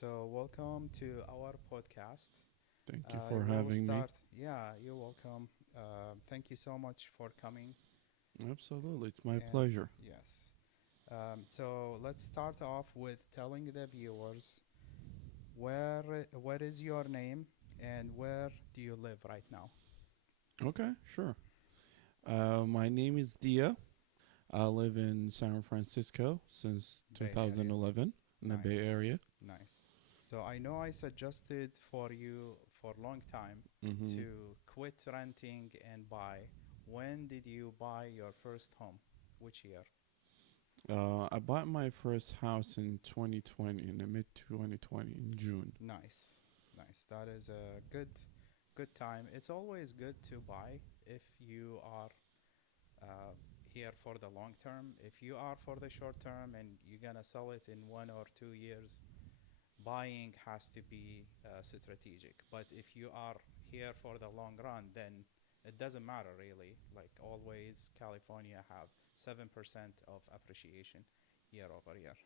So, welcome to our podcast. Thank you for I will having me. start. Yeah, you're welcome. Thank you so much for coming. Absolutely, it's my And pleasure. yes. So, let's start off with telling the viewers what is your name and where do you live right now? Okay, sure. My name is Dia. I live in San Francisco since Bay Area. 2011 in the Bay Nice. Area. Nice. So, I know I suggested for you for a long time hmm to quit renting and buy. When did you buy your first home? Which year? I bought my first house in 2020, in the mid 2020, in June. Nice, nice. That is a good time. It's always good to buy if you are uh, here for the long term. If you are for the short term and you're gonna sell it in 1 or 2 years, buying has to be strategic. But if you are here for the long run, then it doesn't matter really. Like always, California have 7% of appreciation year over year.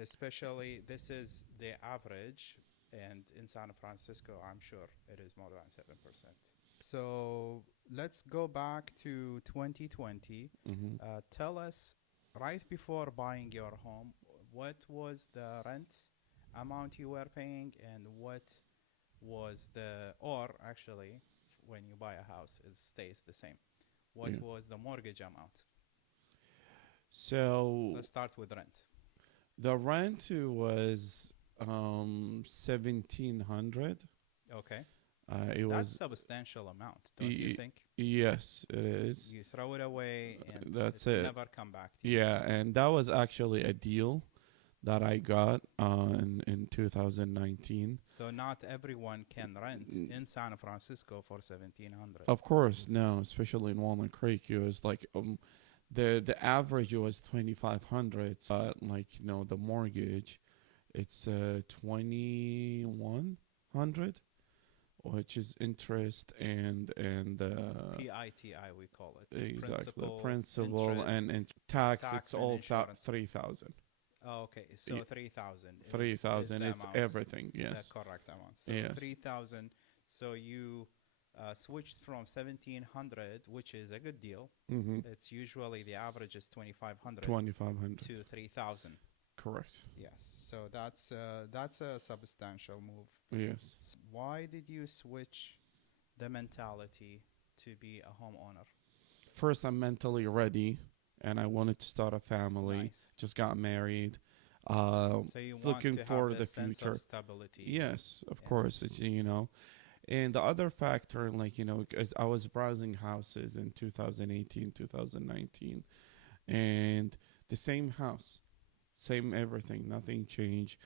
Especially, this is the average, and in San Francisco, I'm sure it is more than 7%. So let's go back to 2020. hmm Tell us, right before buying your home, what was the rent amount you were paying, and what was the, or actually, when you buy a house, it stays the same. What Yeah. was the mortgage amount? So Let's start with rent. the rent was 1700. Okay. It That's was substantial amount, don't you think? yes, it is. You throw it away and That's it's it. never come back to you. Yeah, and that was actually a deal that I got in 2019. So not everyone can rent N- in San Francisco for 1700. Of course, no, especially in Walnut Creek, it was like the average was 2500. Like the mortgage, it's 2100, which is interest and PITI we call it. exactly Principal, principal interest, and tax. It's tax and all insurance. 3000. Oh, okay, so 3000 Three is thousand the is amount, everything. the Yes. correct amount. So Yes. 3000. So you switched from 1700, which is a good deal. Mm-hmm. It's usually the average is 2500 2500. to 3000. Correct. Yes, so that's a substantial move. Yes. Why did you switch the mentality to be a homeowner? First, I'm mentally ready, and I wanted to start a family. Nice. Just got married. So you want Looking to for have the a sense future. of stability. Yes, of And course. It's. And the other factor, like, 'cause I was browsing houses in 2018, 2019, and the same house, same everything, nothing changed.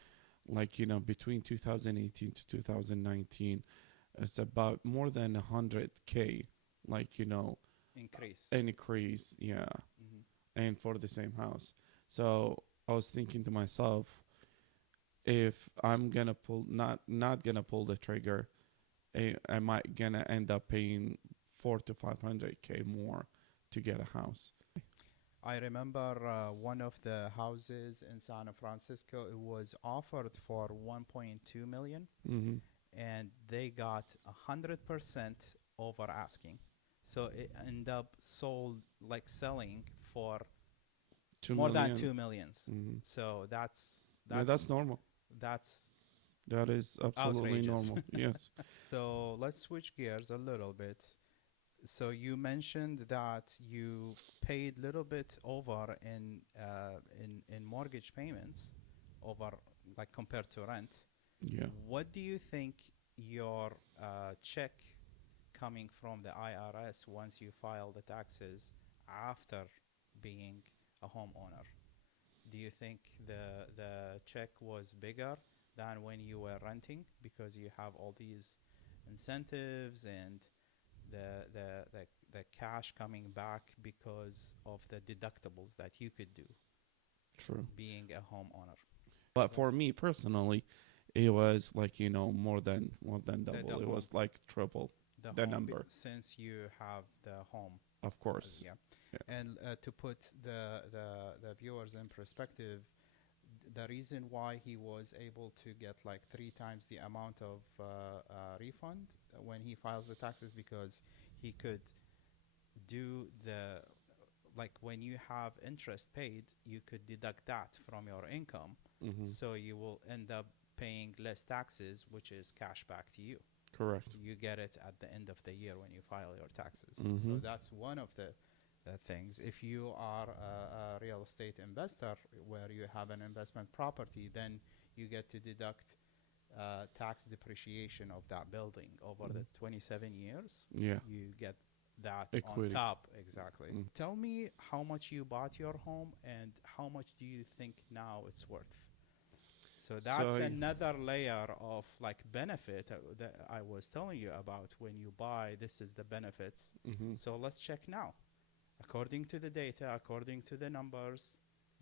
Like, between 2018 to 2019, it's about more than 100K, like, increase. increase, yeah, Hmm. and for the same house. So I was thinking to myself, if I'm gonna pull, not gonna pull the trigger, I might gonna end up paying 4 to 500K more to get a house. I remember one of the houses in San Francisco. It was offered for 1.2 million, Mm-hmm. and they got 100% over asking. So it ended up sold like selling for Two more than million. 2 millions. Mm-hmm. So that's Yeah, that's that's normal. that's That is absolutely outrageous. normal. Yes. So let's switch gears a little bit. So you mentioned that you paid little bit over in mortgage payments over like compared to rent. Yeah. What do you think your check coming from the IRS once you file the taxes after being a homeowner? Do you think the check was bigger than when you were renting because you have all these incentives and the cash coming back because of the deductibles that you could do True. being a homeowner? But So for me personally, it was like more than the double. It home, was like triple the the home number. since you have the home. Of course. Yeah. Yeah. And to put the viewers in perspective, the reason why he was able to get like 3 times the amount of refund when he files the taxes, because he could do the, like when you have interest paid, you could deduct that from your income. Mm-hmm. So you will end up paying less taxes, which is cash back to you. Correct. You get it at the end of the year when you file your taxes. Mm-hmm. So that's one of the things. If you are a real estate investor where you have an investment property, then you get to deduct tax depreciation of that building over the 27 years. Yeah. You get that Equity. on top. Exactly. Mm. Tell me how much you bought your home and how much do you think now it's worth? So that's another layer of like benefit that I was telling you about. When you buy, this is the benefits. Mm-hmm. So let's check now. According to the data, according to the numbers,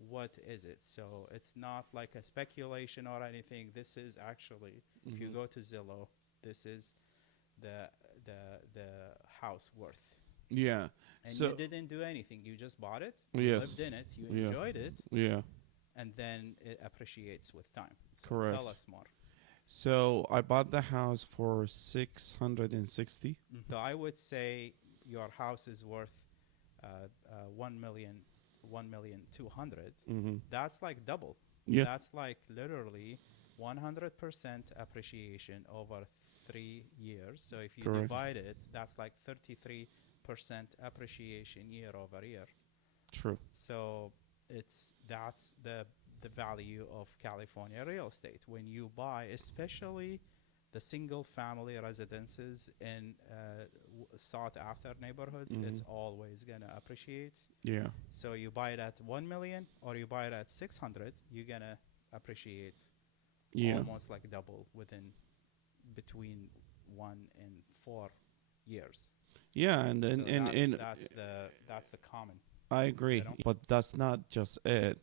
what is it? So it's not like a speculation or anything. This is actually, if you go to Zillow, this is the house worth. Yeah. And so you didn't do anything. You just bought it. You Yes. lived in it. You Yeah. enjoyed it. Yeah. And then it appreciates with time. So Correct. tell us more. So I bought the house for 660. So I would say your house is worth 1,200,000. Mm-hmm. That's like double. Yeah. That's like literally 100% appreciation over 3 years. So if you Correct. divide it, that's like 33% appreciation year over year. True. So that's the value of California real estate. When you buy, especially the single family residences in sought after neighborhoods, it's always gonna appreciate. Yeah. So you buy it at 1 million or you buy it at 600, you're gonna appreciate almost like double between 1 and 4 years. Yeah, and then So that's the common. I agree, You know? but that's not just it.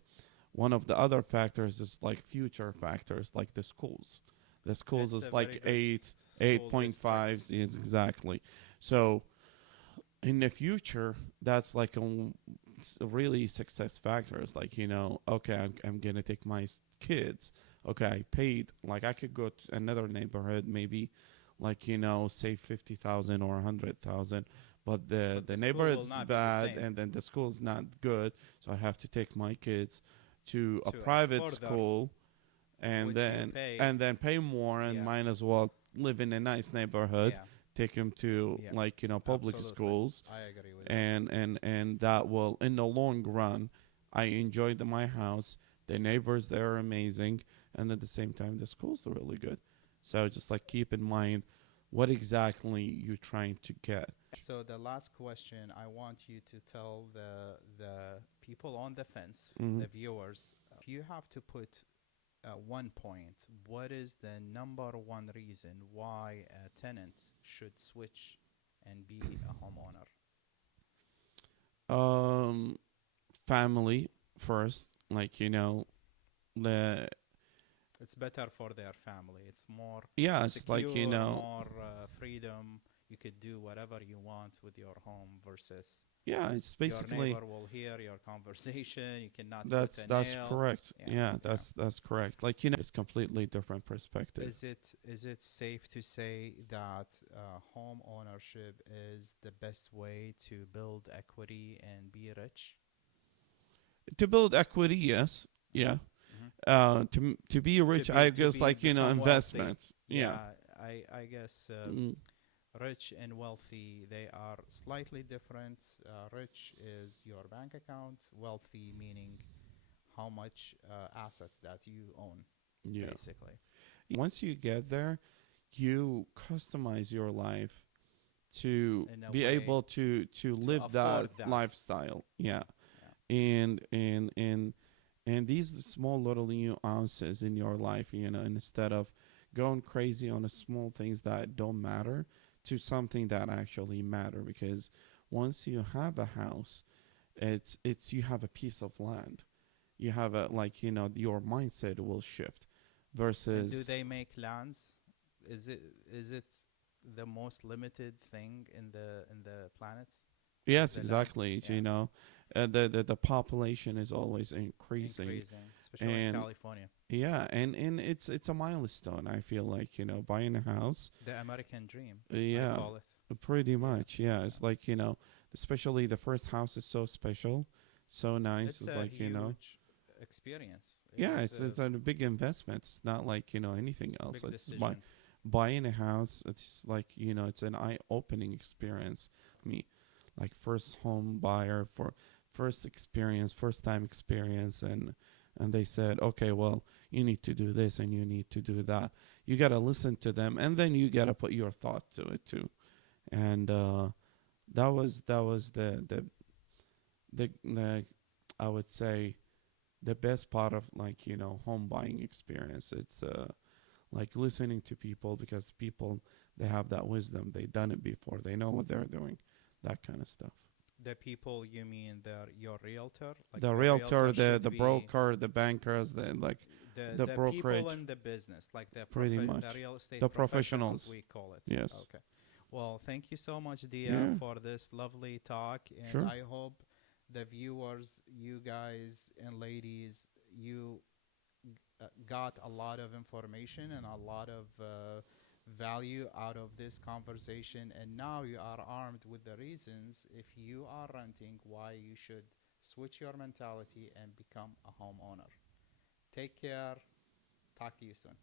One of the other factors is like future factors, like the schools. The schools It's is a like very good 8.5 district. is exactly. So in the future, that's like a really success factors. Like, okay, I'm gonna take my kids. Okay, I paid, like I could go to another neighborhood, maybe like save 50,000 or 100,000. But the school neighborhood's will not be the bad same. and then the school's not good, so I have to take my kids to a To a private further, school and which you then pay. pay more and Yeah. might as well live in a nice neighborhood, Yeah, take them to Yeah. like public absolutely. schools, I agree with that. and that will, in the long run, I enjoyed my house, the neighbors there are amazing, and at the same time the schools are really good. So just like keep in mind what exactly you're trying to get. So the last question, I want you to tell the people on the fence, Mhm. the viewers, if you have to put one point, what is the number one reason why a tenant should switch and be a homeowner? Family first, like the It's better for their family. It's more it's secure, like more freedom. You could do whatever you want with your home versus it's your basically neighbor will hear your conversation. You cannot that's put a that's nail. correct. Yeah. Yeah, that's correct. Like it's completely different perspective. Is it safe to say that home ownership is the best way to build equity and be rich? To build equity, yes, yeah. To be rich, I guess like become investment. wealthy. Yeah. I guess rich and wealthy, they are slightly different. Rich is your bank account. Wealthy meaning how much assets that you own, Yeah. basically. Once you get there, you customize your life to In a be way able to live that afford that. lifestyle. Yeah. Yeah. And these small little nuances in your life, instead of going crazy on the small things that don't matter to something that actually matter, because once you have a house, it's you have a piece of land. You have a your mindset will shift versus And do they make lands? Is it the most limited thing in the planet? Yes, the land. exactly. Yeah, The population is always increasing, increasing, especially in and California. yeah, and it's a milestone. I feel like buying a house. The American dream, I Yeah, call it. pretty Yeah, much. Yeah, yeah. it's like especially the first house is so special, so nice. It's It's a like huge experience. It yeah, is it's a a big investment. It's not like anything else. big It's decision. buying a house. It's like it's an eye-opening experience. Me, like first home buyer for first experience, first time experience, and they said, okay, well, you need to do this and you need to do that. You gotta listen to them, and then you gotta put your thought to it too. And that was the I would say the best part of like home buying experience. It's like listening to people, because the people, they have that wisdom, they done it before, they know what they're doing, that kind of stuff. The people, you mean your realtor? Like The your realtor, realtor the should be broker, the bankers, the like the the people brokerage, in the business, like pretty the much real estate the professionals, professionals. we call it. Yes. Okay. Well, thank you so much, Dia, Yeah. for this lovely talk, and Sure. I hope the viewers, you guys and ladies, you got a lot of information and a lot of value out of this conversation, and now you are armed with the reasons, if you are renting, why you should switch your mentality and become a homeowner. Take care. Talk to you soon.